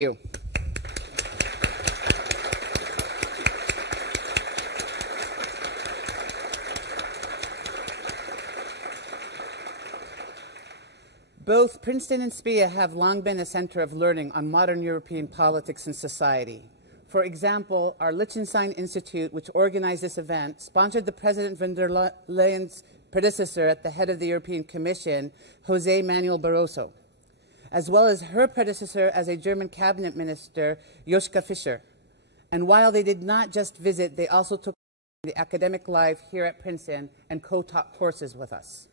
you. Both Princeton and SPIA have long been a center of learning on modern European politics and society. For example, our Liechtenstein Institute, which organized this event, sponsored the President von der Leyen's predecessor at the head of the European Commission, José Manuel Barroso, as well as her predecessor as a German cabinet minister, Joschka Fischer. And while they did not just visit, they also took the academic life here at Princeton and co-taught courses with us.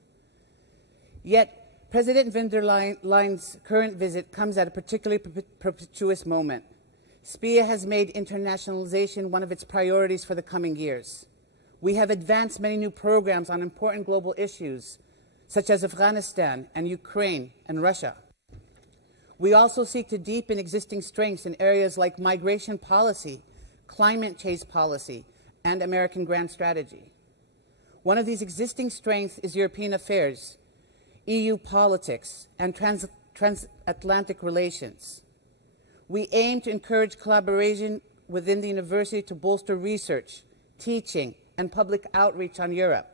Yet, President von der Leyen's current visit comes at a particularly propitious moment. SPIA has made internationalization one of its priorities for the coming years. We have advanced many new programs on important global issues, such as Afghanistan and Ukraine and Russia. We also seek to deepen existing strengths in areas like migration policy, climate change policy, and American grand strategy. One of these existing strengths is European affairs, EU politics, and transatlantic relations. We aim to encourage collaboration within the university to bolster research, teaching, and public outreach on Europe.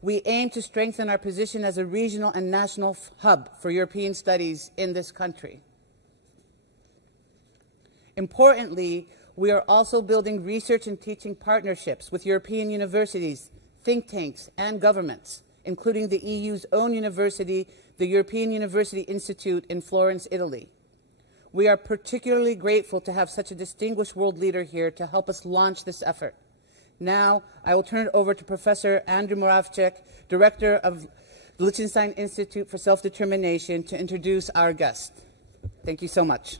We aim to strengthen our position as a regional and national hub for European studies in this country. Importantly, we are also building research and teaching partnerships with European universities, think tanks, and governments, including the EU's own university, the European University Institute in Florence, Italy. We are particularly grateful to have such a distinguished world leader here to help us launch this effort. Now, I will turn it over to Professor Andrew Moravcsik, Director of the Liechtenstein Institute for Self-Determination, to introduce our guest. Thank you so much.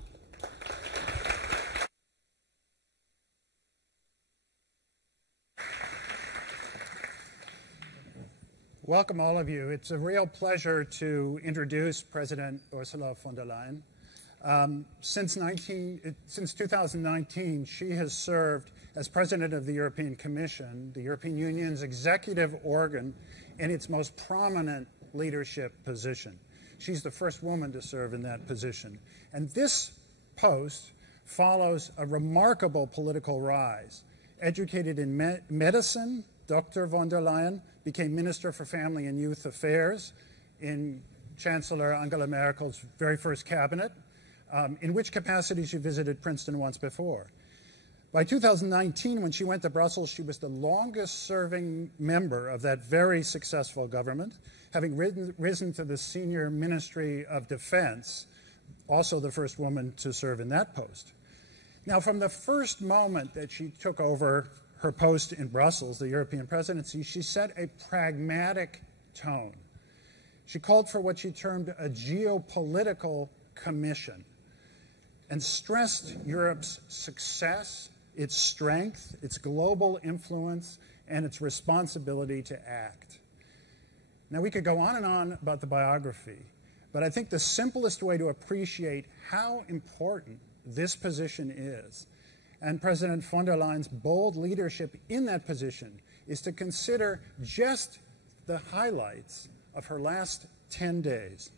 Welcome, all of you. It's a real pleasure to introduce President Ursula von der Leyen. Since 2019, she has served as President of the European Commission, the European Union's executive organ, in its most prominent leadership position. She's the first woman to serve in that position. And this post follows a remarkable political rise. Educated in medicine, Dr. von der Leyen became Minister for Family and Youth Affairs in Chancellor Angela Merkel's very first cabinet, in which capacity she visited Princeton once before. By 2019, when she went to Brussels, she was the longest-serving member of that very successful government, having risen to the senior Ministry of Defense, also the first woman to serve in that post. Now, from the first moment that she took over her post in Brussels, the European presidency, she set a pragmatic tone. She called for what she termed a geopolitical commission and stressed Europe's success, its strength, its global influence, and its responsibility to act. Now, we could go on and on about the biography, but I think the simplest way to appreciate how important this position is, and President von der Leyen's bold leadership in that position, is to consider just the highlights of her last 10 days.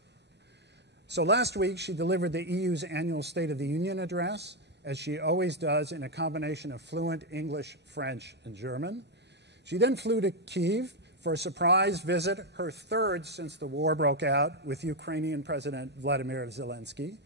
So last week, she delivered the EU's annual State of the Union address, as she always does, in a combination of fluent English, French, and German. She then flew to Kyiv for a surprise visit, her third since the war broke out, with Ukrainian President Vladimir Zelensky.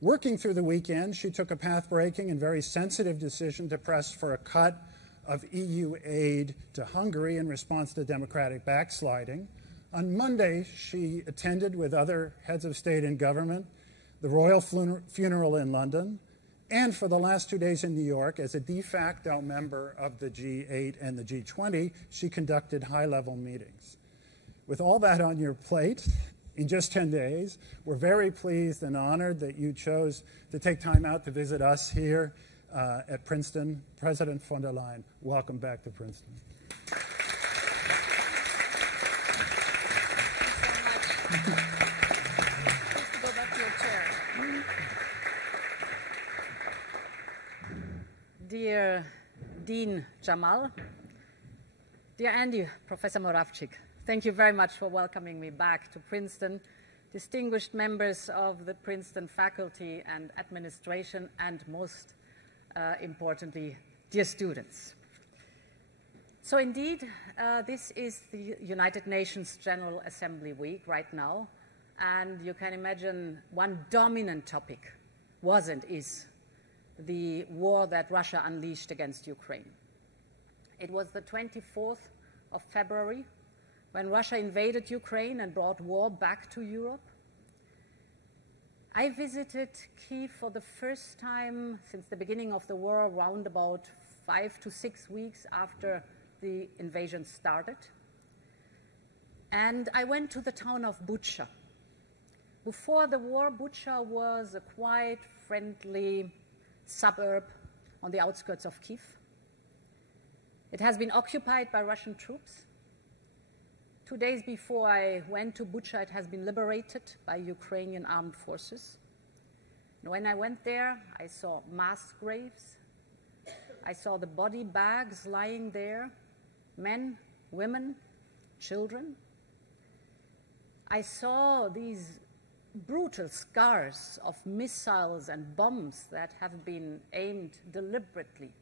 Working through the weekend, she took a path-breaking and very sensitive decision to press for a cut of EU aid to Hungary in response to democratic backsliding. On Monday, she attended with other heads of state and government the royal funeral in London, and for the last 2 days in New York, as a de facto member of the G8 and the G20, she conducted high-level meetings. With all that on your plate, in just 10 days, we're very pleased and honored that you chose to take time out to visit us here at Princeton. President von der Leyen, welcome back to Princeton. Go back to your chair. Dear Dean Jamal, dear Andy, Professor Moravcsik, thank you very much for welcoming me back to Princeton distinguished members of the Princeton faculty and administration, and most importantly, dear students. So indeed, this is the United Nations General Assembly week right now, and you can imagine one dominant topic was and is the war that Russia unleashed against Ukraine. It was the 24th of February when Russia invaded Ukraine and brought war back to Europe. I visited Kyiv for the first time since the beginning of the war, around about 5 to 6 weeks after the invasion started. And I went to the town of Bucha. Before the war, Bucha was a quiet, friendly suburb on the outskirts of Kyiv. It has been occupied by Russian troops. 2 days before I went to Bucha, it has been liberated by Ukrainian armed forces. And when I went there, I saw mass graves. I saw the body bags lying there, men, women, children. I saw these brutal scars of missiles and bombs that have been aimed deliberately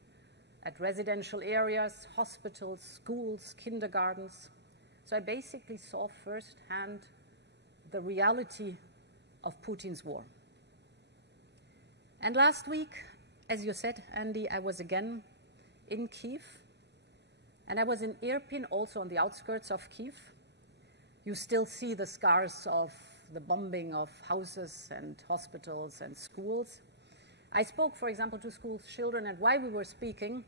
at residential areas, hospitals, schools, kindergartens. So I basically saw firsthand the reality of Putin's war. And last week, as you said, Andy, I was again in Kyiv, and I was in Irpin, also on the outskirts of Kyiv. You still see the scars of the bombing of houses and hospitals and schools. I spoke, for example, to school children, and while we were speaking,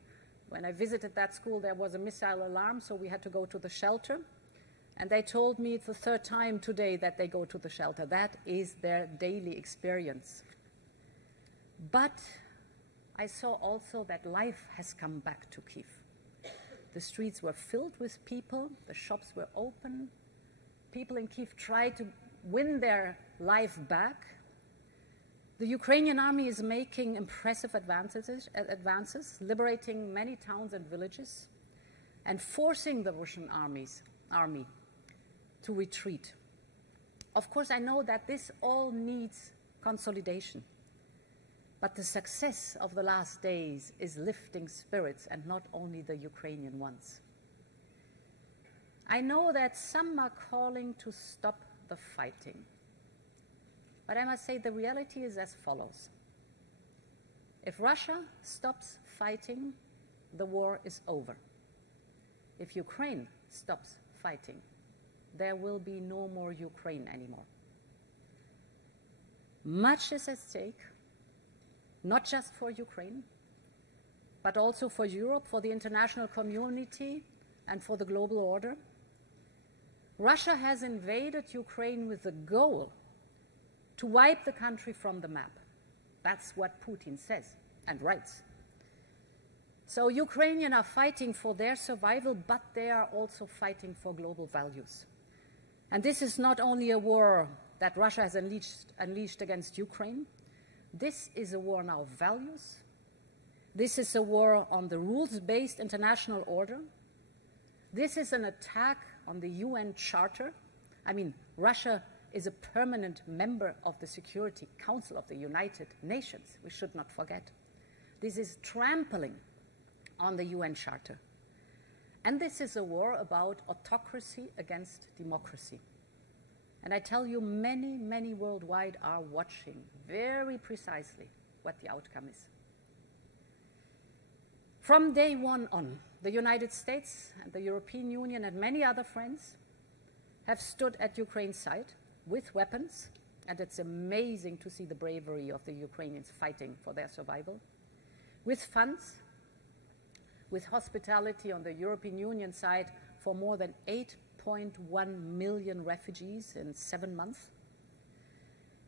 when I visited that school, there was a missile alarm, so we had to go to the shelter. And they told me it's the third time today that they go to the shelter. That is their daily experience. But I saw also that life has come back to Kyiv. The streets were filled with people, the shops were open. People in Kyiv tried to win their life back. The Ukrainian army is making impressive advances, liberating many towns and villages, and forcing the Russian army to retreat. Of course, I know that this all needs consolidation, but the success of the last days is lifting spirits, and not only the Ukrainian ones. I know that some are calling to stop the fighting, but I must say the reality is as follows. If Russia stops fighting, the war is over. If Ukraine stops fighting, there will be no more Ukraine anymore. Much is at stake, not just for Ukraine, but also for Europe, for the international community, and for the global order. Russia has invaded Ukraine with the goal to wipe the country from the map. That's what Putin says and writes. So Ukrainians are fighting for their survival, but they are also fighting for global values. And this is not only a war that Russia has unleashed against Ukraine. This is a war now of values. This is a war on the rules-based international order. This is an attack on the UN Charter. I mean, Russia is a permanent member of the Security Council of the United Nations. We should not forget. This is trampling on the UN Charter. And this is a war about autocracy against democracy. And I tell you, many, many worldwide are watching very precisely what the outcome is. From day one on, the United States and the European Union and many other friends have stood at Ukraine's side with weapons, and it's amazing to see the bravery of the Ukrainians fighting for their survival, with funds, with hospitality on the European Union side for more than 8.1 million refugees in 7 months,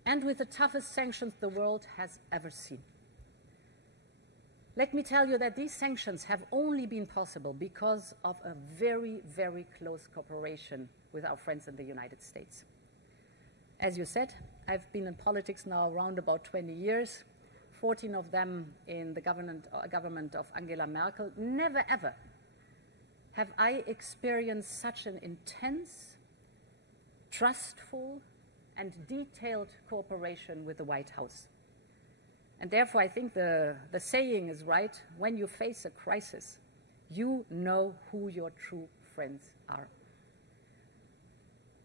and with the toughest sanctions the world has ever seen. Let me tell you that these sanctions have only been possible because of a very, very close cooperation with our friends in the United States. As you said, I've been in politics now around about 20 years, 14 of them in the government of Angela Merkel. Never, ever have I experienced such an intense, trustful, and detailed cooperation with the White House. And therefore, I think the saying is right: when you face a crisis, you know who your true friends are.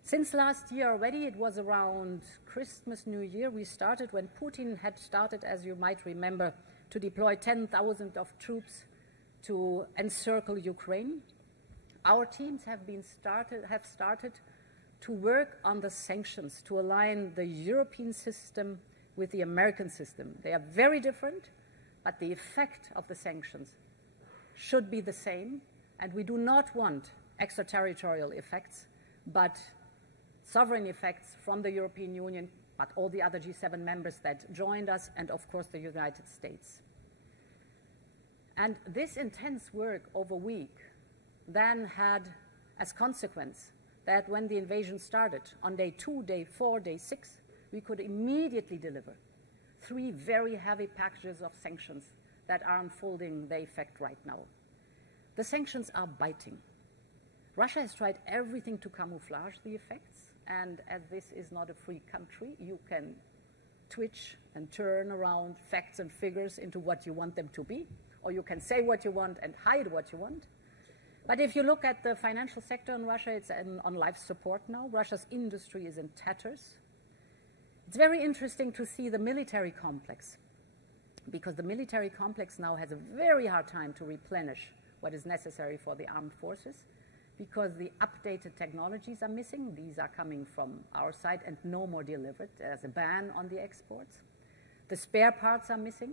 Since last year already, it was around Christmas, New Year, we started, when Putin had started, as you might remember, to deploy 10,000 of troops to encircle Ukraine. Our teams have started to work on the sanctions, to align the European system with the American system. They are very different, but the effect of the sanctions should be the same, and we do not want extraterritorial effects, but sovereign effects from the European Union, but all the other G7 members that joined us, and of course the United States. And this intense work over a week then had as consequence that when the invasion started, on day 2, day 4, day 6, we could immediately deliver 3 very heavy packages of sanctions that are unfolding their effect right now. The sanctions are biting. Russia has tried everything to camouflage the effects, and as this is not a free country, you can twitch and turn around facts and figures into what you want them to be, or you can say what you want and hide what you want. But if you look at the financial sector in Russia, it's on life support now. Russia's industry is in tatters. It's very interesting to see the military complex, because the military complex now has a very hard time to replenish what is necessary for the armed forces, because the updated technologies are missing. These are coming from our side and no more delivered. There's a ban on the exports. The spare parts are missing.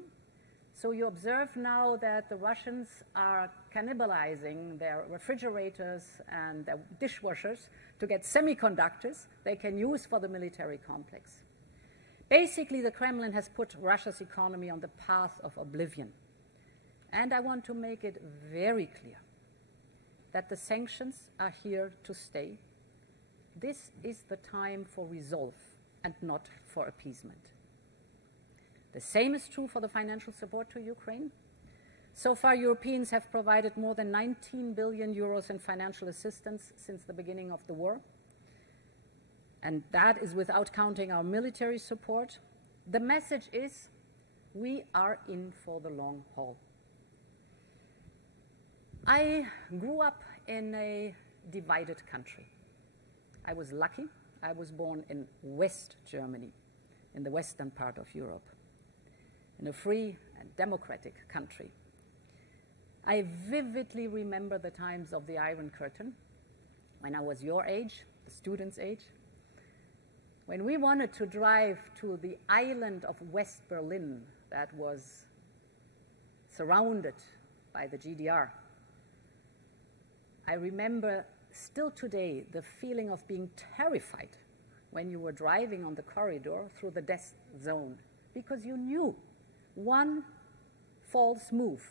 So you observe now that the Russians are cannibalizing their refrigerators and their dishwashers to get semiconductors they can use for the military complex. Basically, the Kremlin has put Russia's economy on the path of oblivion. And I want to make it very clear that the sanctions are here to stay. This is the time for resolve and not for appeasement. The same is true for the financial support to Ukraine. So far, Europeans have provided more than 19 billion euros in financial assistance since the beginning of the war. And that is without counting our military support. The message is, we are in for the long haul. I grew up in a divided country. I was lucky. I was born in West Germany, in the western part of Europe, in a free and democratic country. I vividly remember the times of the Iron Curtain, when I was your age, the student's age, when we wanted to drive to the island of West Berlin that was surrounded by the GDR. I remember still today the feeling of being terrified when you were driving on the corridor through the death zone, because you knew one false move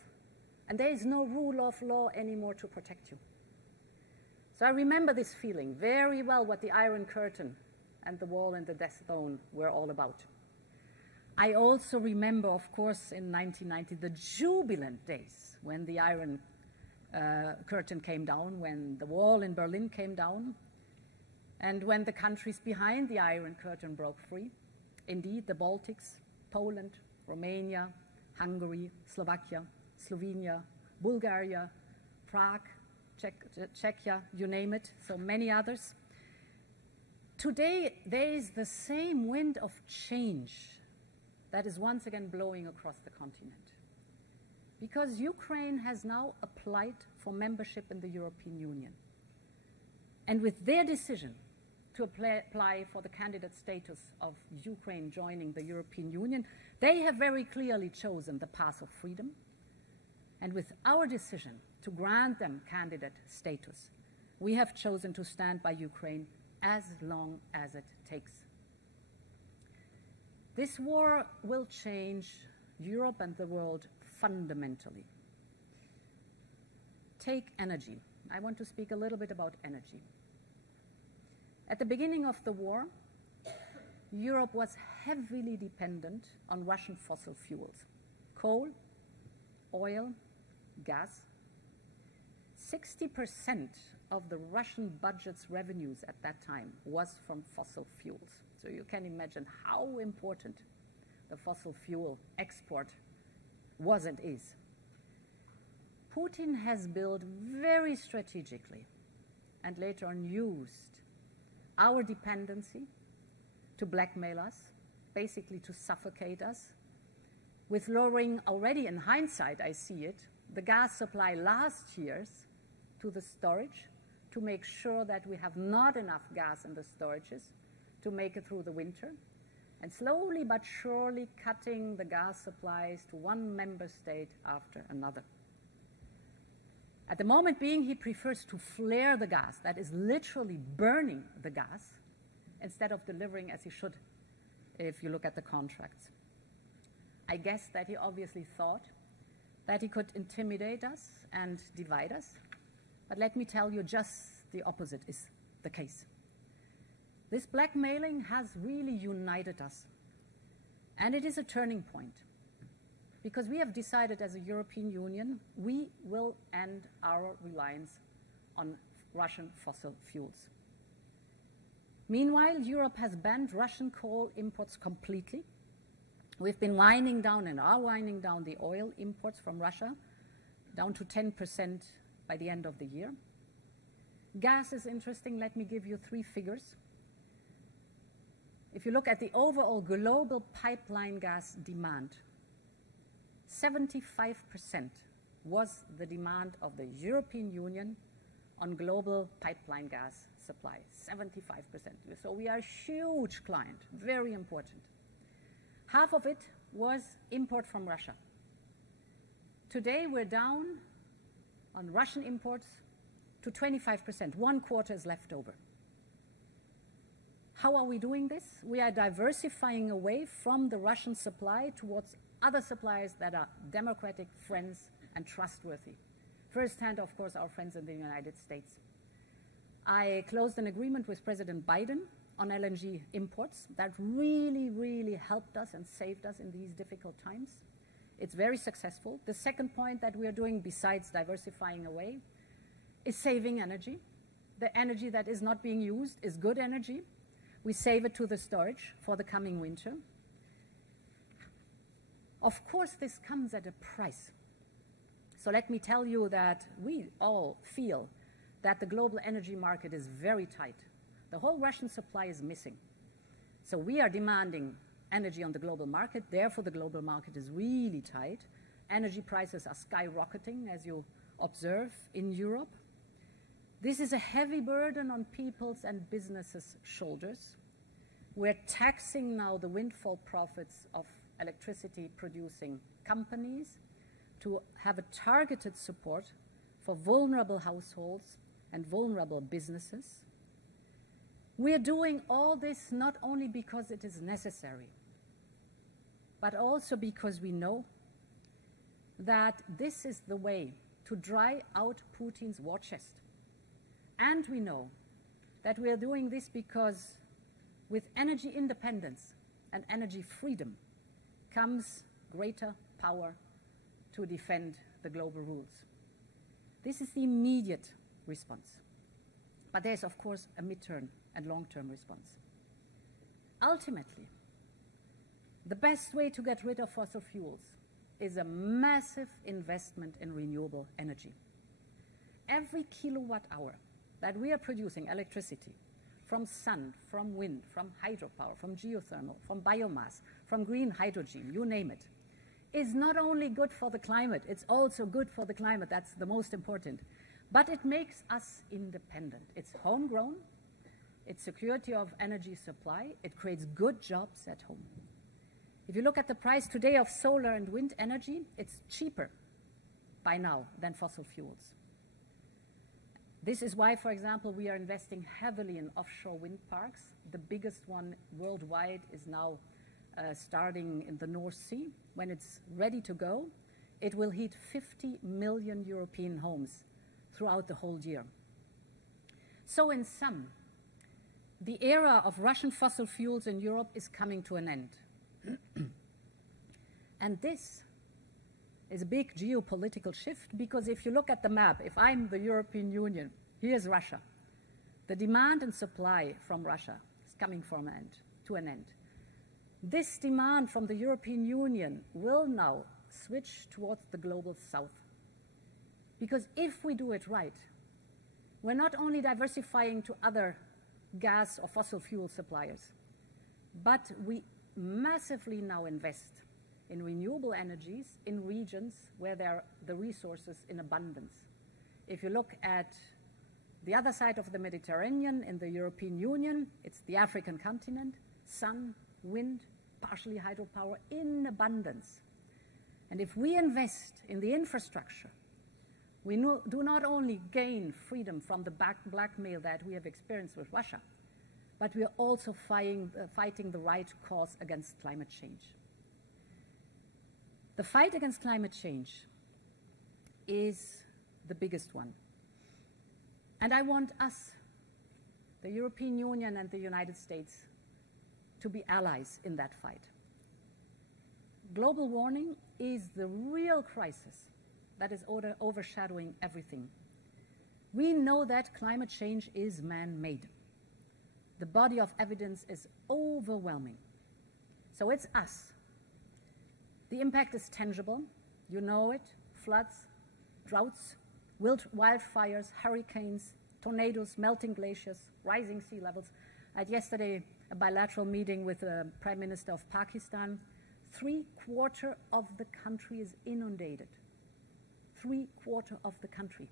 and there is no rule of law anymore to protect you. So I remember this feeling very well, what the Iron Curtain and the wall and the death zone were all about. I also remember, of course, in 1990, the jubilant days when the Iron Curtain came down, when the wall in Berlin came down, and when the countries behind the Iron Curtain broke free. Indeed, the Baltics, Poland, Romania, Hungary, Slovakia, Slovenia, Bulgaria, Prague, Czechia, you name it, so many others. Today, there is the same wind of change that is once again blowing across the continent, because Ukraine has now applied for membership in the European Union. And with their decision to apply for the candidate status of Ukraine joining the European Union, they have very clearly chosen the path of freedom. And with our decision to grant them candidate status, we have chosen to stand by Ukraine as long as it takes. This war will change Europe and the world fundamentally. Take energy. I want to speak a little bit about energy. At the beginning of the war, Europe was heavily dependent on Russian fossil fuels: coal, oil, gas. 60% of the Russian budget's revenues at that time was from fossil fuels. So you can imagine how important the fossil fuel export was and is. Putin has built very strategically and later on used our dependency to blackmail us, basically to suffocate us, with lowering already in hindsight, I see it, the gas supply last year's to the storage to make sure that we have not enough gas in the storages to make it through the winter, and slowly but surely cutting the gas supplies to one member state after another. At the moment being, he prefers to flare the gas, that is literally burning the gas, instead of delivering as he should, if you look at the contracts. I guess that he obviously thought that he could intimidate us and divide us, but let me tell you, just the opposite is the case. This blackmailing has really united us, and it is a turning point, because we have decided as a European Union, we will end our reliance on Russian fossil fuels. Meanwhile, Europe has banned Russian coal imports completely. We've been winding down and are winding down the oil imports from Russia down to 10% by the end of the year. Gas is interesting. Let me give you 3 figures. If you look at the overall global pipeline gas demand, 75% was the demand of the European Union on global pipeline gas supply, 75%. So we are a huge client, very important. Half of it was import from Russia. Today we're down on Russian imports to 25%. 1/4 is left over. How are we doing this? We are diversifying away from the Russian supply towards other suppliers that are democratic, friends, and trustworthy. Firsthand, of course, our friends in the United States. I closed an agreement with President Biden on LNG imports that really, really helped us and saved us in these difficult times. It's very successful. The second point that we are doing, besides diversifying away, is saving energy. The energy that is not being used is good energy. We save it to the storage for the coming winter. Of course, this comes at a price. So let me tell you that we all feel that the global energy market is very tight. The whole Russian supply is missing. So we are demanding energy on the global market. Therefore, the global market is really tight. Energy prices are skyrocketing, as you observe in Europe. This is a heavy burden on people's and businesses' shoulders. We're taxing now the windfall profits of electricity-producing companies to have a targeted support for vulnerable households and vulnerable businesses. We are doing all this not only because it is necessary, but also because we know that this is the way to dry out Putin's war chest. And we know that we are doing this because with energy independence and energy freedom comes greater power to defend the global rules. This is the immediate response. But there's, of course, a midterm and long-term response. Ultimately, the best way to get rid of fossil fuels is a massive investment in renewable energy. Every kilowatt hour that we are producing electricity from sun, from wind, from hydropower, from geothermal, from biomass, from green hydrogen, you name it, is not only good for the climate, it's also good for the climate, that's the most important. But it makes us independent. It's homegrown, it's security of energy supply, it creates good jobs at home. If you look at the price today of solar and wind energy, it's cheaper by now than fossil fuels. This is why, for example, we are investing heavily in offshore wind parks. The biggest one worldwide is now starting in the North Sea. When it's ready to go, it will heat 50 million European homes throughout the whole year. So in sum, the era of Russian fossil fuels in Europe is coming to an end. And this is a big geopolitical shift, because if you look at the map, if I'm the European Union, here's Russia. The demand and supply from Russia is coming from an end. to an end. This demand from the European Union will now switch towards the global south. Because if we do it right, we're not only diversifying to other gas or fossil fuel suppliers, but we massively now invest in renewable energies in regions where there are the resources in abundance. If you look at the other side of the Mediterranean in the European Union, it's the African continent, sun, wind, partially hydropower in abundance. And if we invest in the infrastructure, we do not only gain freedom from the blackmail that we have experienced with Russia, but we are also fighting the right cause against climate change. The fight against climate change is the biggest one. And I want us, the European Union and the United States, to be allies in that fight. Global warming is the real crisis that is overshadowing everything. We know that climate change is man-made. The body of evidence is overwhelming. So it's us. The impact is tangible. You know it. Floods, droughts, wildfires, hurricanes, tornadoes, melting glaciers, rising sea levels. I had yesterday a bilateral meeting with the Prime Minister of Pakistan. 3/4 of the country is inundated. 3/4 of the country.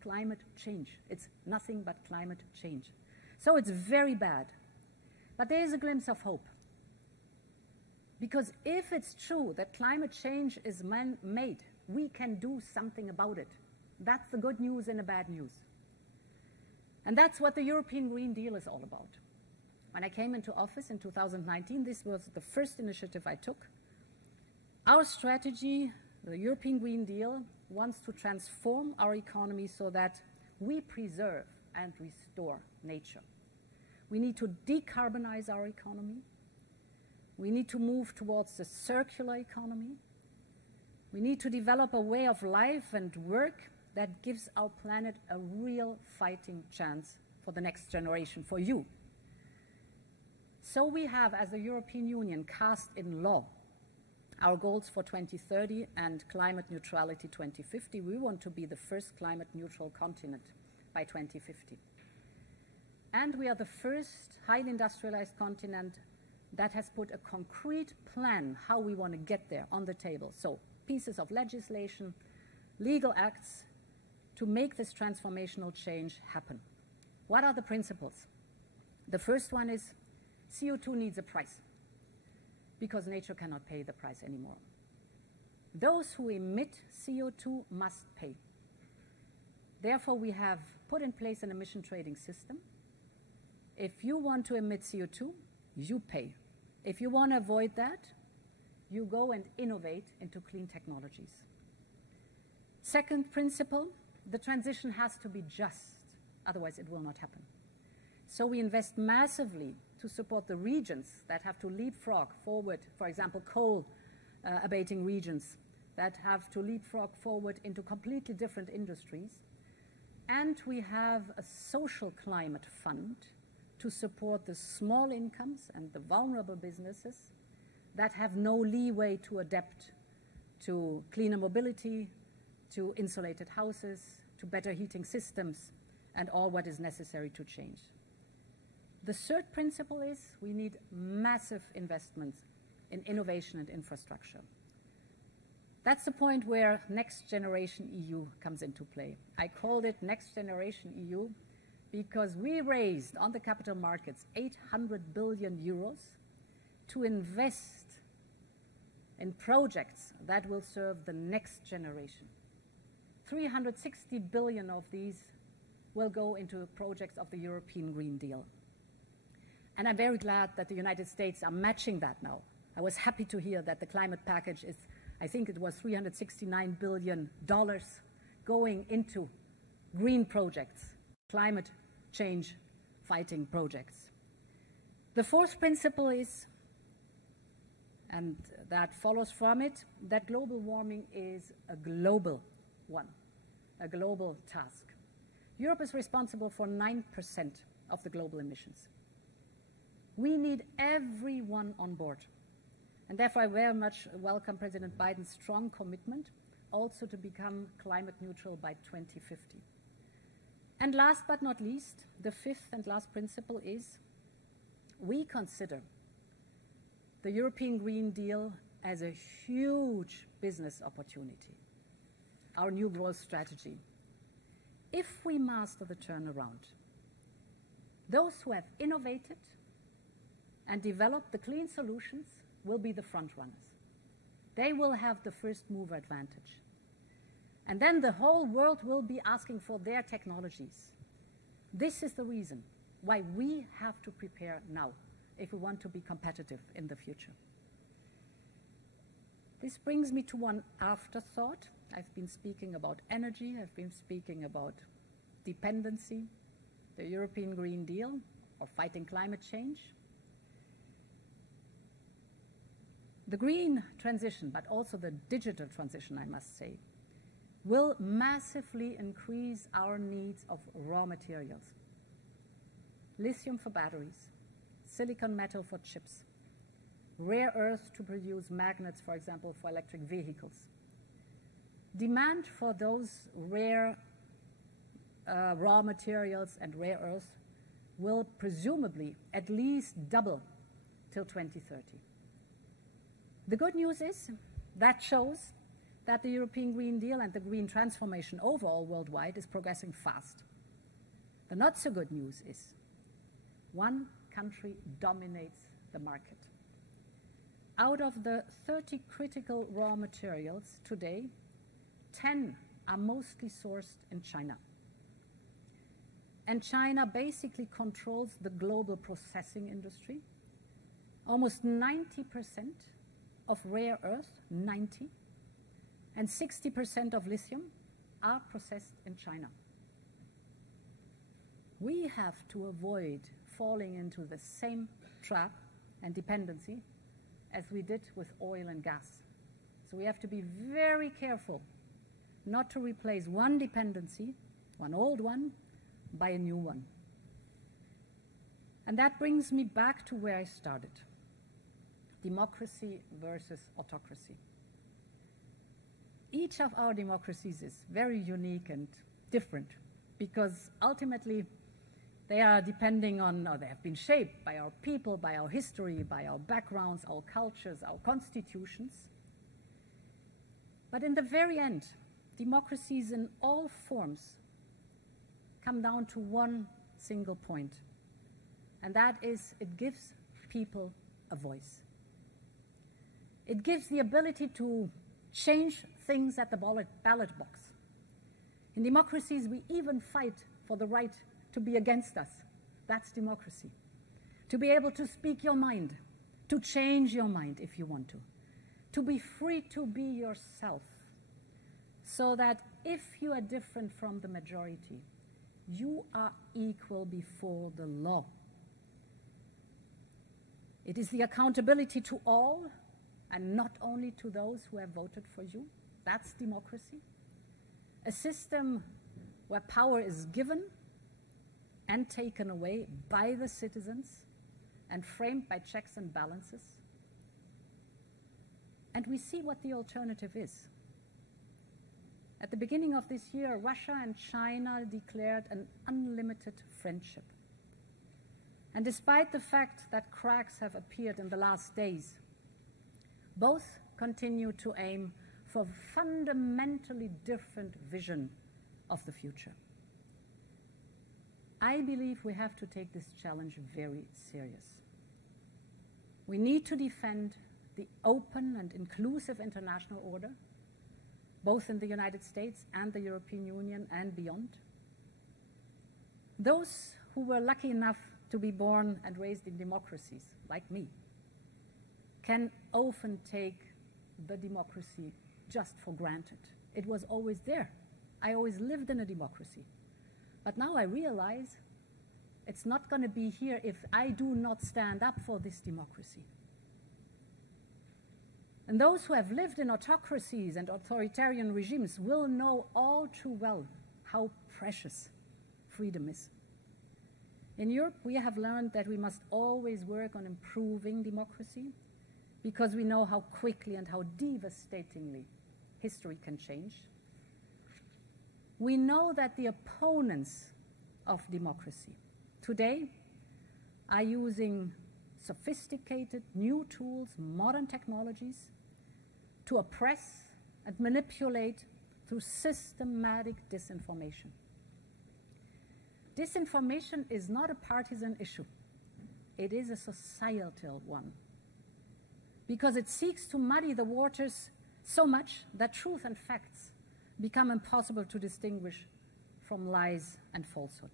Climate change. It's nothing but climate change. So it's very bad. But there is a glimpse of hope. Because if it's true that climate change is man-made, we can do something about it. That's the good news and the bad news. And that's what the European Green Deal is all about. When I came into office in 2019, this was the first initiative I took. Our strategy, the European Green Deal, wants to transform our economy so that we preserve and restore nature. We need to decarbonize our economy. We need to move towards the circular economy. We need to develop a way of life and work that gives our planet a real fighting chance for the next generation, for you. So we have, as the European Union, cast in law our goals for 2030 and climate neutrality 2050. We want to be the first climate neutral continent by 2050. And we are the first highly industrialized continent that has put a concrete plan how we want to get there on the table. So pieces of legislation, legal acts to make this transformational change happen. What are the principles? The first one is CO2 needs a price because nature cannot pay the price anymore. Those who emit CO2 must pay. Therefore, we have put in place an emission trading system. If you want to emit CO2, you pay. If you want to avoid that, you go and innovate into clean technologies. Second principle, the transition has to be just, otherwise it will not happen. So we invest massively to support the regions that have to leapfrog forward, for example, coal abating regions that have to leapfrog forward into completely different industries. And we have a social climate fund to support the small incomes and the vulnerable businesses that have no leeway to adapt to cleaner mobility, to insulated houses, to better heating systems, and all what is necessary to change. The third principle is we need massive investments in innovation and infrastructure. That's the point where Next Generation EU comes into play. I called it Next Generation EU because we raised on the capital markets 800 billion euros to invest in projects that will serve the next generation. 360 billion of these will go into projects of the European Green Deal. And I'm very glad that the United States are matching that now. I was happy to hear that the climate package is, I think it was $369 billion going into green projects, climate change fighting projects. The fourth principle is, and that follows from it, that global warming is a global one, a global task. Europe is responsible for 9% of the global emissions. We need everyone on board. And therefore, I very much welcome President Biden's strong commitment also to become climate neutral by 2050. And last but not least, the fifth and last principle is we consider the European Green Deal as a huge business opportunity, our new growth strategy. If we master the turnaround, those who have innovated and developed the clean solutions will be the front runners. They will have the first mover advantage. And then the whole world will be asking for their technologies. This is the reason why we have to prepare now if we want to be competitive in the future. This brings me to one afterthought. I've been speaking about energy, I've been speaking about dependency, the European Green Deal, or fighting climate change. The green transition, but also the digital transition, I must say, will massively increase our needs of raw materials. Lithium for batteries, silicon metal for chips, rare earths to produce magnets, for example, for electric vehicles. Demand for those rare raw materials and rare earths will presumably at least double till 2030. The good news is that shows that the European Green Deal and the green transformation overall worldwide is progressing fast. The not so good news is one country dominates the market. Out of the 30 critical raw materials today, 10 are mostly sourced in China. And China basically controls the global processing industry. Almost 90% of rare earth, 90, and 60% of lithium are processed in China. We have to avoid falling into the same trap and dependency as we did with oil and gas. So we have to be very careful not to replace one dependency, one old one, by a new one. And that brings me back to where I started. Democracy versus autocracy. Each of our democracies is very unique and different because ultimately they are depending on, or they have been shaped by our people, by our history, by our backgrounds, our cultures, our constitutions. But in the very end, democracies in all forms come down to one single point, and that is it gives people a voice. It gives the ability to change things at the ballot box. In democracies, we even fight for the right to be against us. That's democracy. To be able to speak your mind, to change your mind if you want to be free to be yourself, so that if you are different from the majority, you are equal before the law. It is the accountability to all and not only to those who have voted for you. That's democracy. A system where power is given and taken away by the citizens and framed by checks and balances. And we see what the alternative is. At the beginning of this year, Russia and China declared an unlimited friendship. And despite the fact that cracks have appeared in the last days, both continue to aim for a fundamentally different vision of the future. I believe we have to take this challenge very serious. We need to defend the open and inclusive international order, both in the United States and the European Union and beyond. Those who were lucky enough to be born and raised in democracies, like me, can often take the democracy just for granted. It was always there. I always lived in a democracy. But now I realize it's not going to be here if I do not stand up for this democracy. And those who have lived in autocracies and authoritarian regimes will know all too well how precious freedom is. In Europe, we have learned that we must always work on improving democracy because we know how quickly and how devastatingly history can change. We know that the opponents of democracy today are using sophisticated new tools, modern technologies to oppress and manipulate through systematic disinformation. Disinformation is not a partisan issue. It is a societal one because it seeks to muddy the waters so much that truth and facts become impossible to distinguish from lies and falsehood.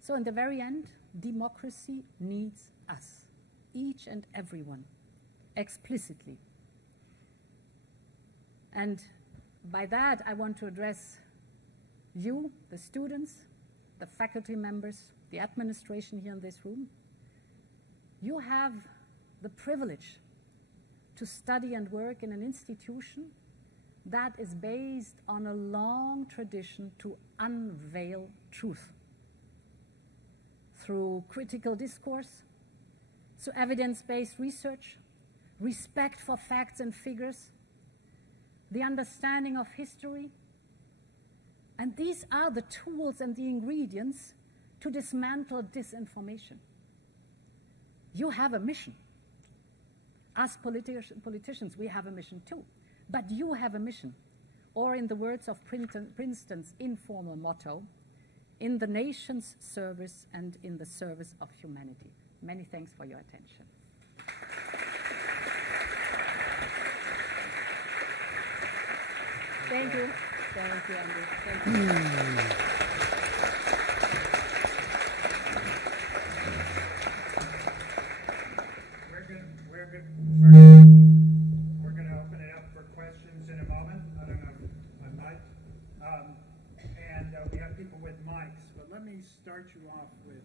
So in the very end, democracy needs us, each and everyone, explicitly. And by that, I want to address you, the students, the faculty members, the administration here in this room. You have the privilege to study and work in an institution that is based on a long tradition to unveil truth through critical discourse, so evidence-based research, respect for facts and figures, the understanding of history. And these are the tools and the ingredients to dismantle disinformation. You have a mission. Us politicians, we have a mission too. But you have a mission, or in the words of Princeton's informal motto, in the nation's service and in the service of humanity. Many thanks for your attention. Thank you. Thank you, Andy. Thank you. We're going to open it up for questions in a moment. I don't know if I might. And we have people with mics, but let me start you off with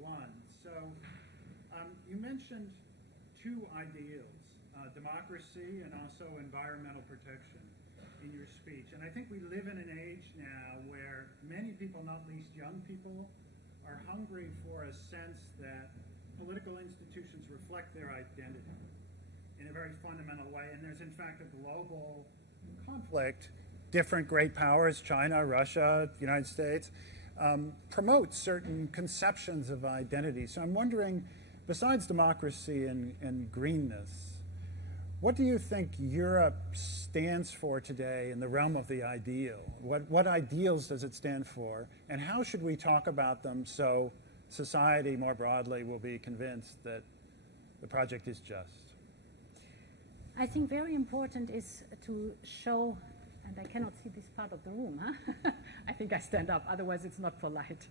one. So you mentioned two ideals, democracy and also environmental protection in your speech. And I think we live in an age now where many people, not least young people, are hungry for a sense that political institutions reflect their identity in a very fundamental way. And there's, in fact, a global conflict. Different great powers, China, Russia, the United States, promote certain conceptions of identity. So I'm wondering, besides democracy and greenness, what do you think Europe stands for today in the realm of the ideal? What ideals does it stand for? And how should we talk about them so society more broadly will be convinced that the project is just? I think very important is to show, and I cannot see this part of the room, huh? I think I stand up, otherwise it's not polite,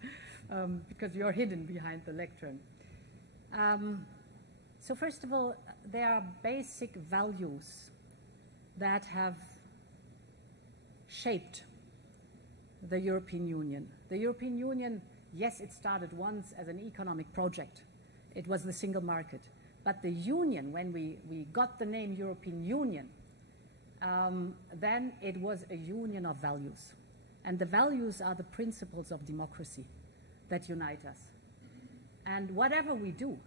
because you're hidden behind the lectern. So first of all, there are basic values that have shaped the European Union. The European Union, yes, it started once as an economic project. It was the single market. But the Union, when we got the name European Union, then it was a union of values. And the values are the principles of democracy that unite us. And whatever we do,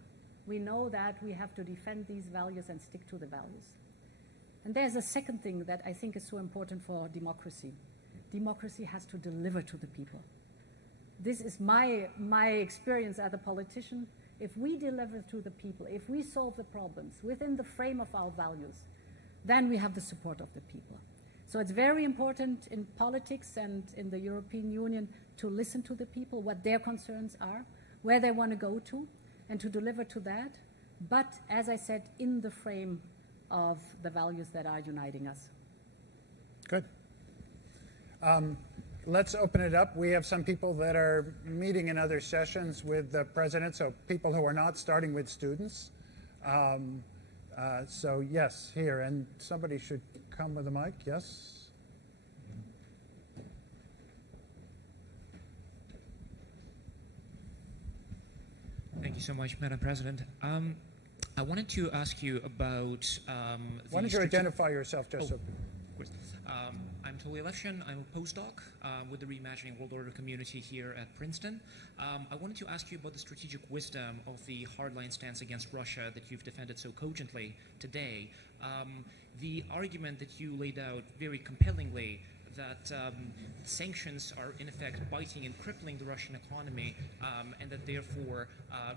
we know that we have to defend these values and stick to the values. And there's a second thing that I think is so important for democracy. Democracy has to deliver to the people. This is my experience as a politician. If we deliver to the people, if we solve the problems within the frame of our values, then we have the support of the people. So it's very important in politics and in the European Union to listen to the people, what their concerns are, where they want to go to, and to deliver to that, but as I said, in the frame of the values that are uniting us. Good. Let's open it up. We have some people that are meeting in other sessions with the president, so people who are not starting with students. So yes, here, and somebody should come with a mic, yes? Thank you so much, Madam President. I wanted to ask you about why don't you identify yourself just so... course. I'm Tolly Levshin. I'm a postdoc with the Reimagining World Order community here at Princeton. I wanted to ask you about the strategic wisdom of the hardline stance against Russia that you've defended so cogently today. The argument that you laid out very compellingly that sanctions are in effect biting and crippling the Russian economy, and that therefore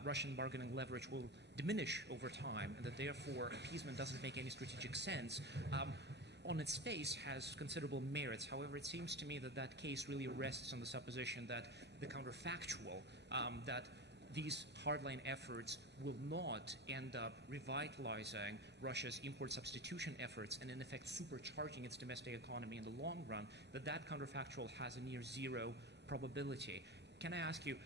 Russian bargaining leverage will diminish over time, and that therefore appeasement doesn't make any strategic sense, on its face has considerable merits. However, it seems to me that that case really rests on the supposition that the counterfactual, that these hardline efforts will not end up revitalizing Russia's import substitution efforts and in effect supercharging its domestic economy in the long run, that that counterfactual has a near zero probability. Can I ask you,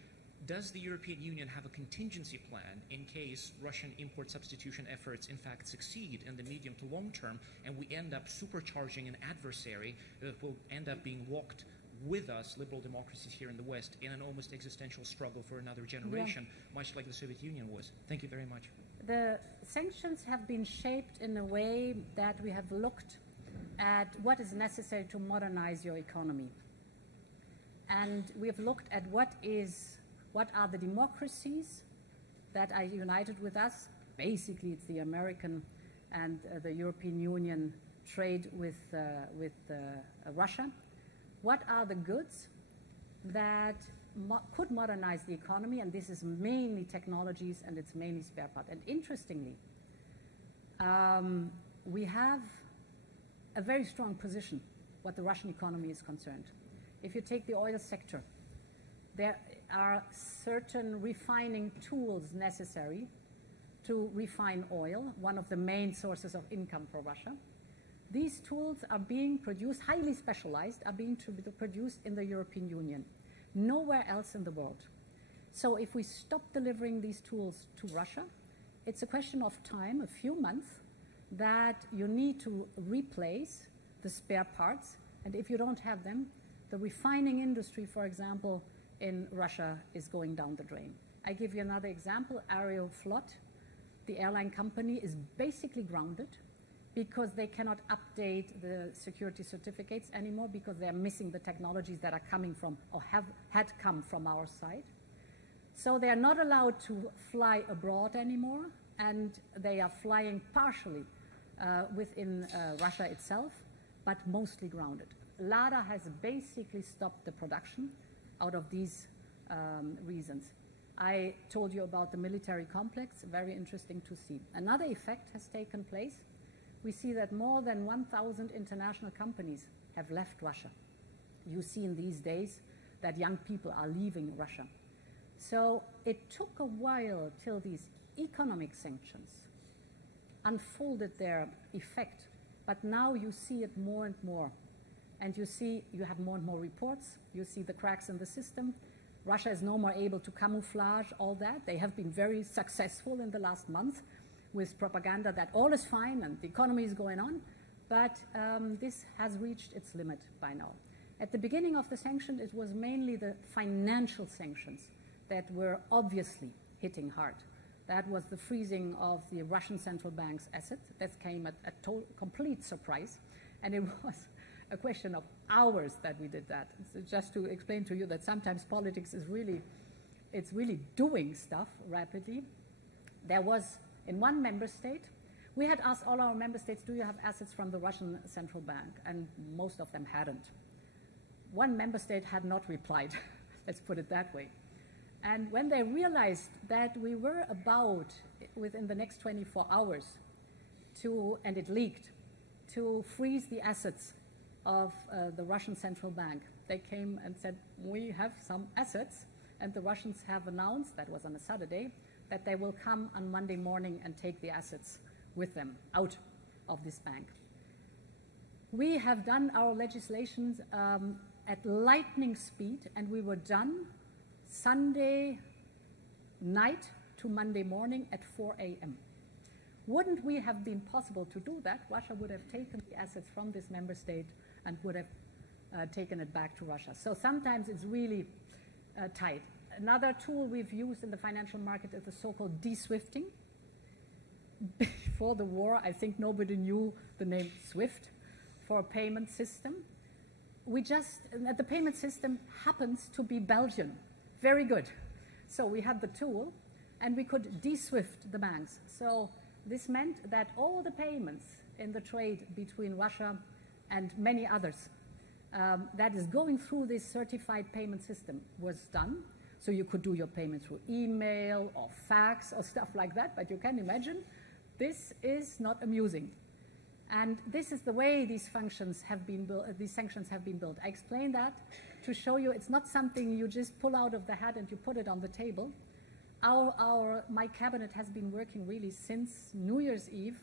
does the European Union have a contingency plan in case Russian import substitution efforts in fact succeed in the medium to long term and we end up supercharging an adversary that will end up being walked with us, liberal democracies here in the West, in an almost existential struggle for another generation, much like the Soviet Union was? Thank you very much. The sanctions have been shaped in a way that we have looked at what is necessary to modernize your economy. And we have looked at what are the democracies that are united with us. Basically, it's the American and the European Union trade with Russia. What are the goods that could modernize the economy? And this is mainly technologies and it's mainly spare part. And interestingly, we have a very strong position what the Russian economy is concerned. If you take the oil sector, there are certain refining tools necessary to refine oil, one of the main sources of income for Russia. These tools are being produced, highly specialized, are being produced in the European Union, nowhere else in the world. So if we stop delivering these tools to Russia, it's a question of time, a few months, that you need to replace the spare parts. And if you don't have them, the refining industry, for example, in Russia is going down the drain. I give you another example, Aeroflot, the airline company, is basically grounded because they cannot update the security certificates anymore because they're missing the technologies that are coming from or had come from our side. So they are not allowed to fly abroad anymore, and they are flying partially within Russia itself, but mostly grounded. Lada has basically stopped the production out of these reasons. I told you about the military complex, very interesting to see. Another effect has taken place. We see that more than 1,000 international companies have left Russia. You see in these days that young people are leaving Russia. So it took a while till these economic sanctions unfolded their effect, but now you see it more and more. And you have more and more reports, you see the cracks in the system. Russia is no more able to camouflage all that. They have been very successful in the last month with propaganda that all is fine and the economy is going on, but this has reached its limit by now. At the beginning of the sanctions, it was mainly the financial sanctions that were obviously hitting hard. That was the freezing of the Russian central bank's assets. That came at a complete surprise, and it was a question of hours that we did that. So just to explain to you that sometimes politics is really doing stuff rapidly. There was, in one member state, we had asked all our member states, do you have assets from the Russian central bank? And most of them hadn't. One member state had not replied, let's put it that way. And when they realized that we were about, within the next 24 hours, and it leaked, to freeze the assets of the Russian central bank, they came and said, we have some assets, and the Russians have announced, that was on a Saturday, that they will come on Monday morning and take the assets with them out of this bank. We have done our legislations at lightning speed, and we were done Sunday night to Monday morning at 4 a.m. Wouldn't we have been possible to do that, Russia would have taken the assets from this member state and would have taken it back to Russia. So sometimes it's really tight. Another tool we've used in the financial market is the so-called de-swifting. Before the war, I think nobody knew the name SWIFT. for a payment system. The payment system happens to be Belgian. Very good. So we had the tool, and we could de-SWIFT the banks. So this meant that all the payments in the trade between Russia and many others that is going through this certified payment system was done. So you could do your payment through email or fax or stuff like that, but you can imagine this is not amusing. And this is the way these functions have been built, these sanctions have been built. I explain that to show you it's not something you just pull out of the hat and you put it on the table. My cabinet has been working really since New Year's Eve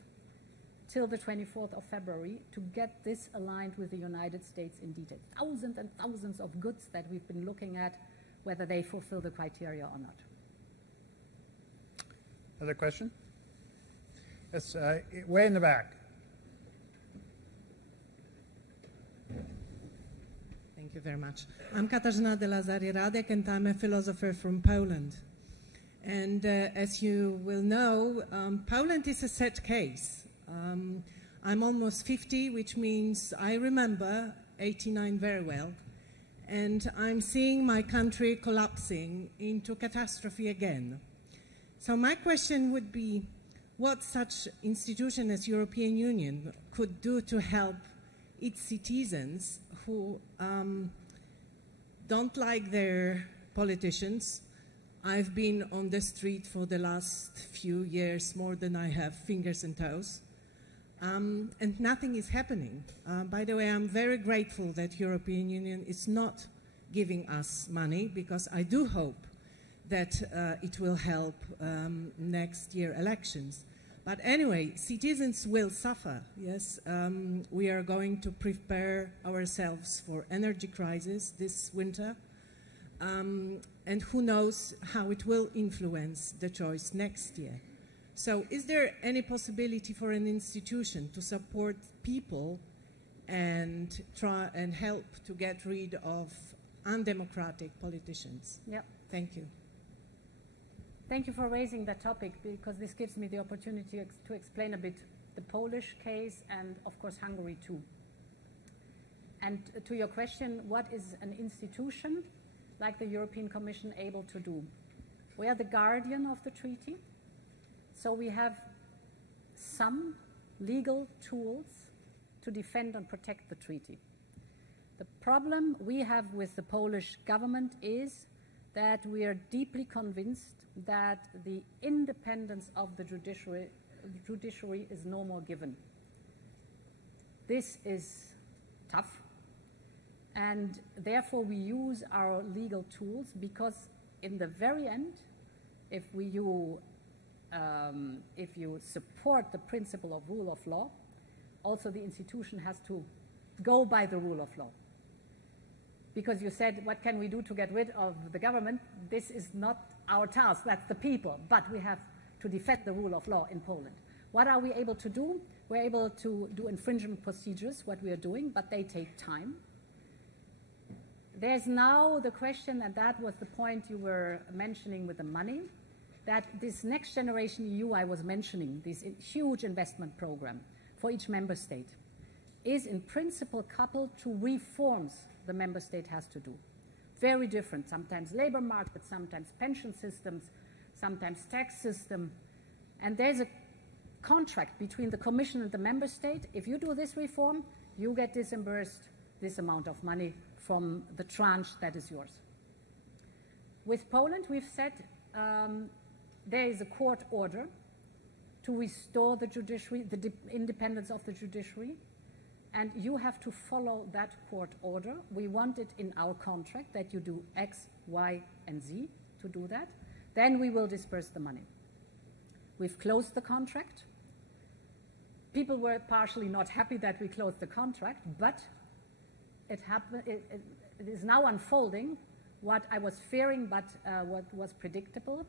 till the 24th of February to get this aligned with the United States in detail. Thousands and thousands of goods that we've been looking at, whether they fulfill the criteria or not. Other question? Yes, way in the back. Thank you very much. I'm Katarzyna de Lazari-Radek, and I'm a philosopher from Poland. And as you will know, Poland is a sad case. I'm almost 50, which means I remember 89 very well. And I'm seeing my country collapsing into catastrophe again. So my question would be, what such institution as European Union could do to help its citizens who don't like their politicians. I've been on the street for the last few years more than I have fingers and toes. And nothing is happening. By the way, I'm very grateful that European Union is not giving us money, because I do hope that it will help next year elections. But anyway, citizens will suffer, yes. We are going to prepare ourselves for energy crisis this winter. And who knows how it will influence the choice next year. So is there any possibility for an institution to support people and try and help to get rid of undemocratic politicians? Yep. Thank you. Thank you for raising that topic, because this gives me the opportunity to explain a bit the Polish case and, of course, Hungary too. And to your question, what is an institution like the European Commission able to do? We are the guardian of the treaty, so we have some legal tools to defend and protect the treaty. The problem we have with the Polish government is that we are deeply convinced that the independence of the judiciary is no more given. This is tough, and therefore we use our legal tools, because in the very end, if you support the principle of rule of law, also the institution has to go by the rule of law. Because you said, what can we do to get rid of the government? This is not our task, that's the people, but we have to defend the rule of law in Poland. What are we able to do? We're able to do infringement procedures, what we are doing, but they take time. There's now the question, and that was the point you were mentioning with the money, that this next generation EU I was mentioning, this huge investment program for each member state, is in principle coupled to reforms the member state has to do. Very different, sometimes labor market, sometimes pension systems, sometimes tax system. And there's a contract between the Commission and the member state. If you do this reform, you get disbursed this amount of money from the tranche that is yours. With Poland, we've said there is a court order to restore the judiciary, the independence of the judiciary, and you have to follow that court order. We want it in our contract that you do X, Y, and Z to do that. Then we will disperse the money. We've closed the contract. People were partially not happy that we closed the contract, but it is now unfolding what I was fearing, but what was predictable.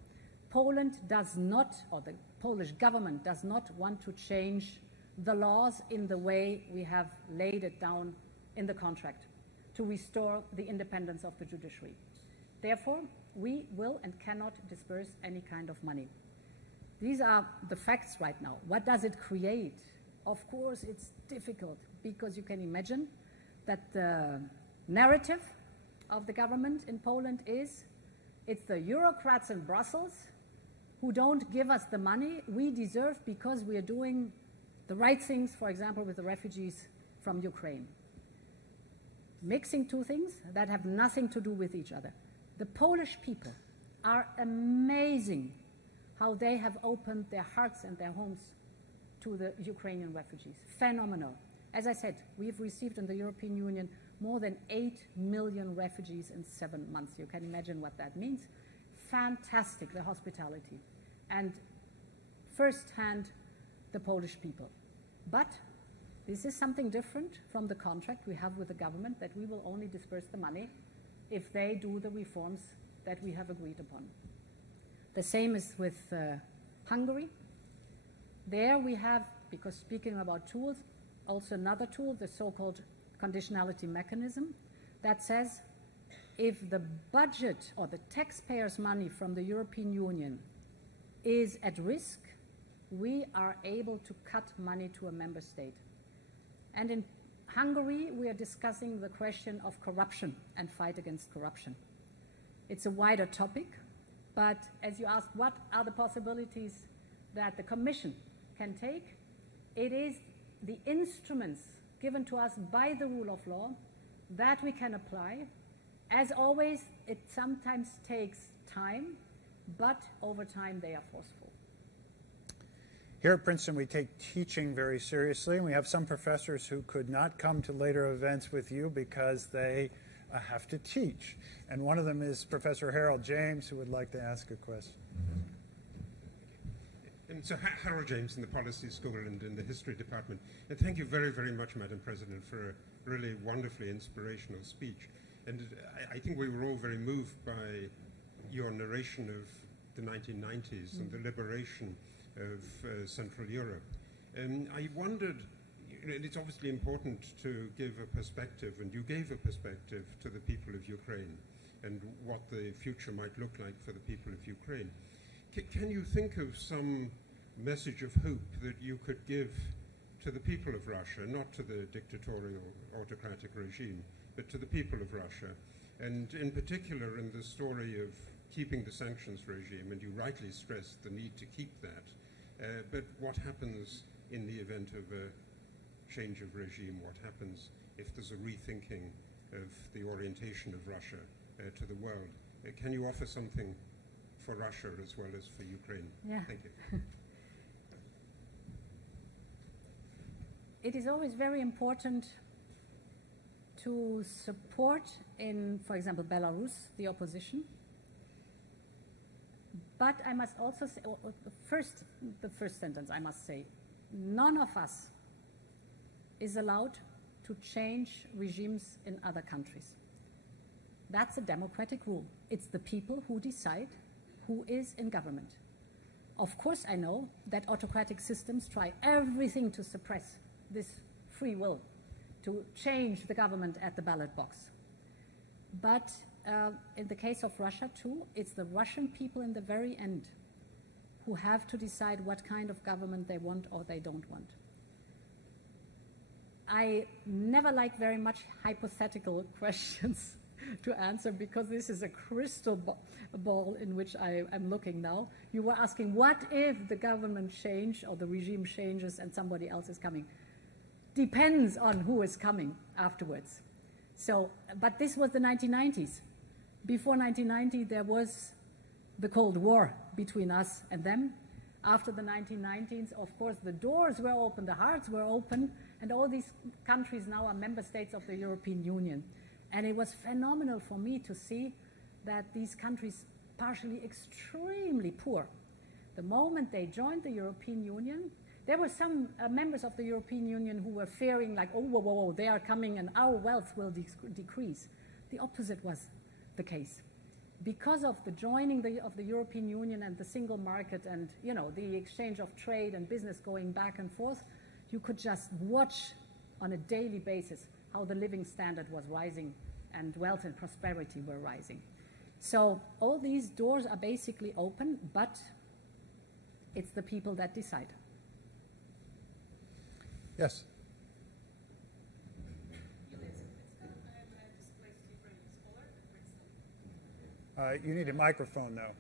Poland does not, or the Polish government does not want to change the laws in the way we have laid it down in the contract to restore the independence of the judiciary. Therefore, we will and cannot disperse any kind of money. These are the facts right now. What does it create? Of course, it's difficult. because you can imagine that the narrative of the government in Poland is it's the bureaucrats in Brussels who don't give us the money we deserve because we are doing the right things, for example, with the refugees from Ukraine. Mixing two things that have nothing to do with each other. The Polish people are amazing how they have opened their hearts and their homes to the Ukrainian refugees. Phenomenal. As I said, we've received in the European Union more than 8 million refugees in 7 months. You can imagine what that means. Fantastic, the hospitality. And firsthand, the Polish people. But this is something different from the contract we have with the government, that we will only disperse the money if they do the reforms that we have agreed upon. The same is with Hungary. There we have, because speaking about tools, also another tool, the so-called conditionality mechanism, that says if the budget or the taxpayers' money from the European Union is at risk, we are able to cut money to a member state. And in Hungary, we are discussing the question of corruption and fight against corruption. It's a wider topic, but as you asked, what are the possibilities that the Commission can take? It is the instruments given to us by the rule of law that we can apply. As always, it sometimes takes time, but over time they are forceful. Here at Princeton, we take teaching very seriously, and we have some professors who could not come to later events with you because they have to teach. And one of them is Professor Harold James, who would like to ask a question. And so Harold James in the Policy School and in the History Department. And thank you very, very much, Madam President, for a really wonderfully inspirational speech. And I think we were all very moved by your narration of the 1990s and the liberation of Central Europe. And I wondered, and it's obviously important to give a perspective, and you gave a perspective to the people of Ukraine and what the future might look like for the people of Ukraine. Can you think of some message of hope that you could give to the people of Russia, not to the dictatorial autocratic regime, but to the people of Russia, and in particular in the story of keeping the sanctions regime, and you rightly stressed the need to keep that, but what happens in the event of a change of regime? What happens if there's a rethinking of the orientation of Russia to the world? Can you offer something for Russia as well as for Ukraine? Yeah. Thank you. It is always very important to support in, for example, Belarus, the opposition. But I must also say, the first sentence I must say, none of us is allowed to change regimes in other countries. That's a democratic rule. It's the people who decide who is in government. Of course, I know that autocratic systems try everything to suppress this free will, to change the government at the ballot box. But in the case of Russia too, it's the Russian people in the very end who have to decide what kind of government they want or they don't want. I never like very much hypothetical questions to answer because this is a crystal ball in which I'm looking now. You were asking, what if the government changes or the regime changes and somebody else is coming? Depends on who is coming afterwards. So, but this was the 1990s. Before 1990, there was the Cold War between us and them. After the 1990s, of course, the doors were open, the hearts were open, and all these countries now are member states of the European Union. And it was phenomenal for me to see that these countries, partially extremely poor, the moment they joined the European Union, there were some members of the European Union who were fearing like, oh, whoa, whoa, whoa, they are coming and our wealth will decrease. The opposite was the case. Because of the joining of the European Union and the single market and, you know, the exchange of trade and business going back and forth, you could just watch on a daily basis how the living standard was rising and wealth and prosperity were rising. So all these doors are basically open, but it's the people that decide. Yes. You need a microphone, though.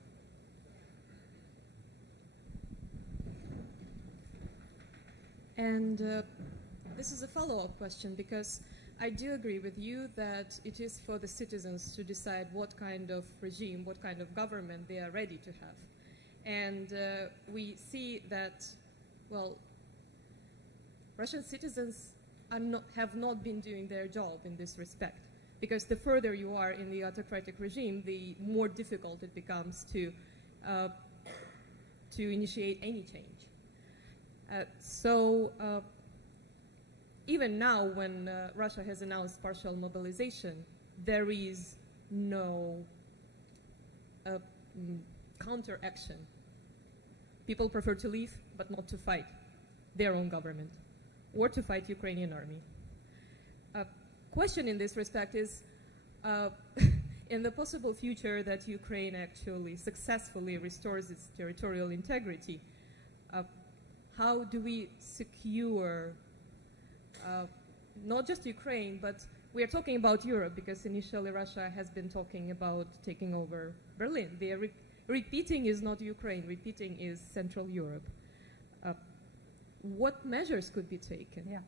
And this is a follow-up question, because I do agree with you that it is for the citizens to decide what kind of regime, what kind of government they are ready to have. And we see that, well, Russian citizens have not been doing their job in this respect, because the further you are in the autocratic regime, the more difficult it becomes to initiate any change. Even now, when Russia has announced partial mobilization, there is no counteraction. People prefer to leave, but not to fight their own government or to fight Ukrainian army. Question in this respect is, in the possible future that Ukraine actually successfully restores its territorial integrity, how do we secure not just Ukraine, but we are talking about Europe, because initially Russia has been talking about taking over Berlin. Repeating is not Ukraine, repeating is Central Europe. What measures could be taken? Yeah.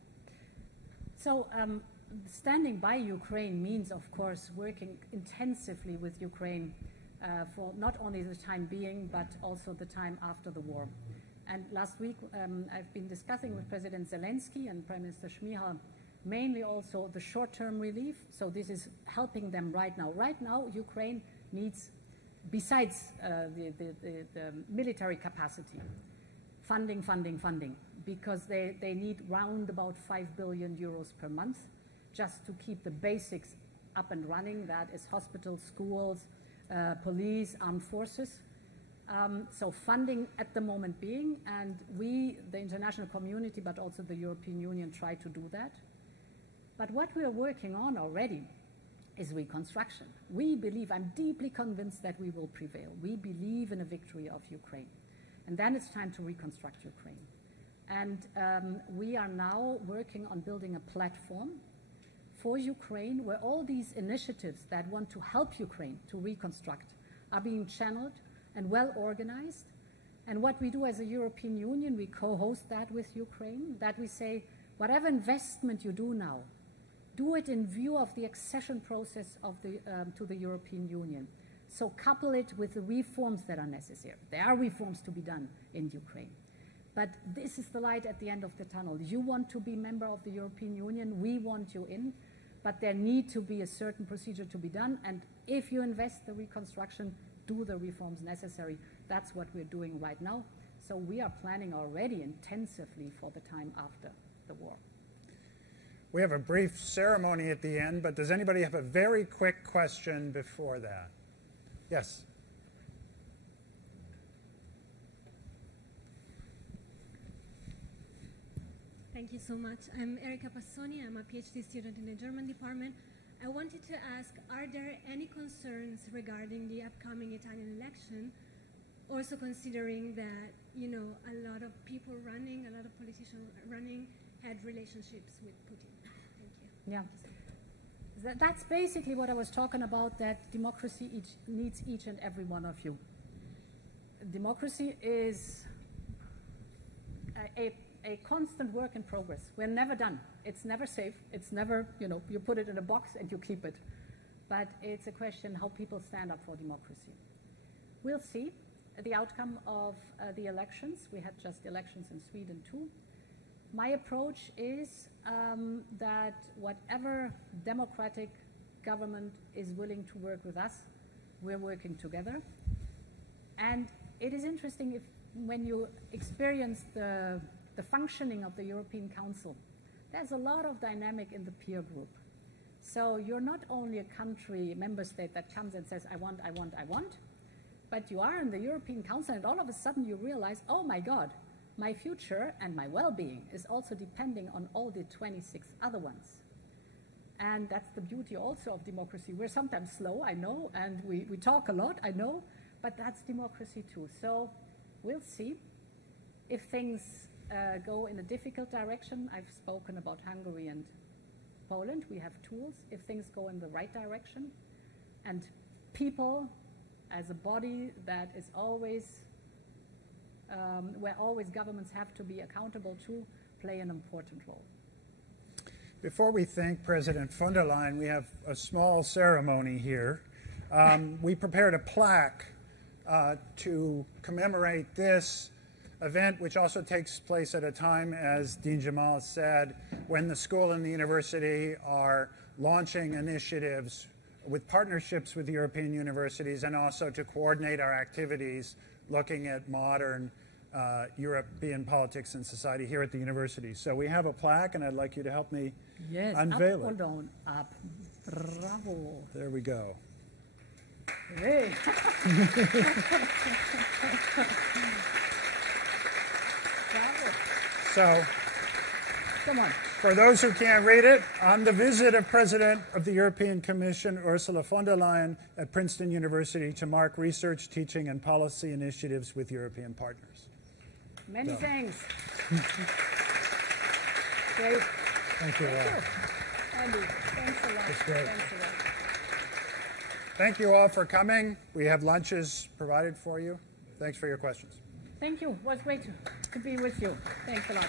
So standing by Ukraine means, of course, working intensively with Ukraine for not only the time being, but also the time after the war. And last week, I've been discussing with President Zelensky and Prime Minister Shmyhal mainly also the short-term relief. So this is helping them right now. Right now, Ukraine needs, besides the military capacity, funding, because they need round about 5 billion euros per month just to keep the basics up and running. That is hospitals, schools, police, armed forces. So funding at the moment being, and we, the international community, but also the European Union, try to do that. But what we are working on already is reconstruction. We believe, I'm deeply convinced that we will prevail. We believe in a victory of Ukraine. And then it's time to reconstruct Ukraine. And we are now working on building a platform for Ukraine where all these initiatives that want to help Ukraine to reconstruct are being channeled and well organized. And what we do as a European Union, we co-host that with Ukraine, that we say, whatever investment you do now, do it in view of the accession process of to the European Union. So couple it with the reforms that are necessary. There are reforms to be done in Ukraine. But this is the light at the end of the tunnel. You want to be member of the European Union, we want you in, but there need to be a certain procedure to be done. And if you invest the reconstruction, do the reforms necessary. That's what we're doing right now. So we are planning already intensively for the time after the war. We have a brief ceremony at the end, but does anybody have a very quick question before that? Yes. Thank you so much. I'm Erika Passoni. I'm a PhD student in the German department. I wanted to ask, are there any concerns regarding the upcoming Italian election, also considering that, you know, a lot of people running, a lot of politicians running had relationships with Putin? Thank you. Yeah. That's basically what I was talking about, that democracy needs each and every one of you. Democracy is a constant work in progress. We're never done. It's never safe. It's never, you know, you put it in a box and you keep it. But it's a question how people stand up for democracy. We'll see the outcome of the elections. We had just elections in Sweden too. My approach is that whatever democratic government is willing to work with us, we're working together. And it is interesting when you experience the functioning of the European Council, there's a lot of dynamic in the peer group. So you're not only a country, member state that comes and says, I want, but you are in the European Council and all of a sudden you realize, oh my God, my future and my well-being is also depending on all the 26 other ones. And that's the beauty also of democracy. We're sometimes slow, I know, and we talk a lot, I know, but that's democracy too. So we'll see if things go in a difficult direction. I've spoken about Hungary and Poland. We have tools. If things go in the right direction and people as a body that is always, where always governments have to be accountable to, play an important role. Before we thank President von der Leyen, we have a small ceremony here. We prepared a plaque to commemorate this event, which also takes place at a time, as Dean Jamal said, when the school and the university are launching initiatives with partnerships with European universities, and also to coordinate our activities looking at modern European politics and society here at the university. So we have a plaque, and I'd like you to help me unveil up it. or down? Up. Bravo. There we go. Hey. Bravo. So, Come on. for those who can't read it, on the visit of President of the European Commission, Ursula von der Leyen, at Princeton University to mark research, teaching, and policy initiatives with European partners. Many thanks. Great. Thank you all. Andy, thanks a lot. That's great. Thanks a lot. Thank you all for coming. We have lunches provided for you. Thanks for your questions. Thank you. It was great to be with you. Thanks a lot.